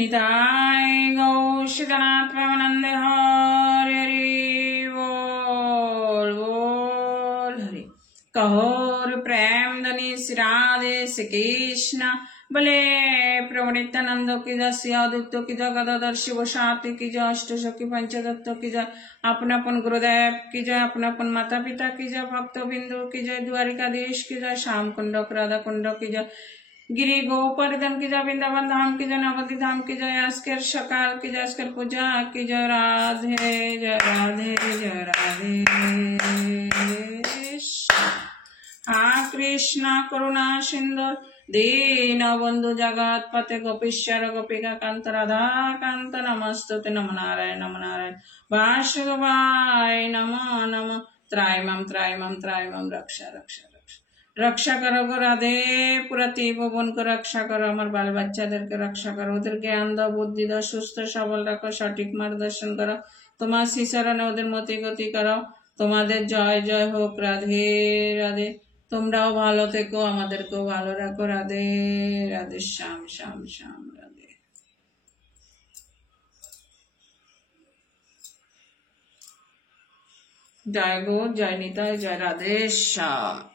निताय गौशितनाथ प्रेमानंद हरि हरि बोल बोल हरि। कहोर प्रेम धनी श्री राधे श्री कृष्ण बोले प्रभु नित्यानंद की जय, श्री आदित्य की जय, गदाधर शिव शांति की जय, अष्ट सखी पंचदत्त की जय, अपना अपन गुरुदेव की जय, अपना अपन माता पिता की जय, भक्त बिंदु की जय, द्वारिकाधीश की जय, श्याम कुंड राधा कुंड की जय, गिरी गोवर्धन की जय, वृंदावन धाम की जय, नवदी धाम की जय, अस्कर सकाल की जय, अस्कर पूजा की जय, राधे जय राधे जय राधे। हाँ कृष्णा करुणा सिंधु दीन बंधु जगत पते गोपीश्वर गोपिका कांत राधा कांत नमस्तुते नमो नारायण वासुदेवाय नमो नमो। त्रायमम रक्षा रक्षा रक्षा रक्षा करो गो राधे पुरती भुवन को रक्षा करो, हमारे बाल बच्चाদের के रक्षा करो, ওদের জ্ঞান দাও বুদ্ধি দাও সুস্থ সবল রাখো, সঠিক মার্গদর্শন করো, তোমার শিশরণে ওদের মতি গতি করো, তোমাদের জয় জয় হোক রাধে রাধে। তোমরাও ভালো থেকো, আমাদেরকেও ভালো রাখো, রাধে রাধে শ্যাম শ্যাম শ্যাম রাধে। জয় গো জয় নিতাই জয় রাধে শ্যাম।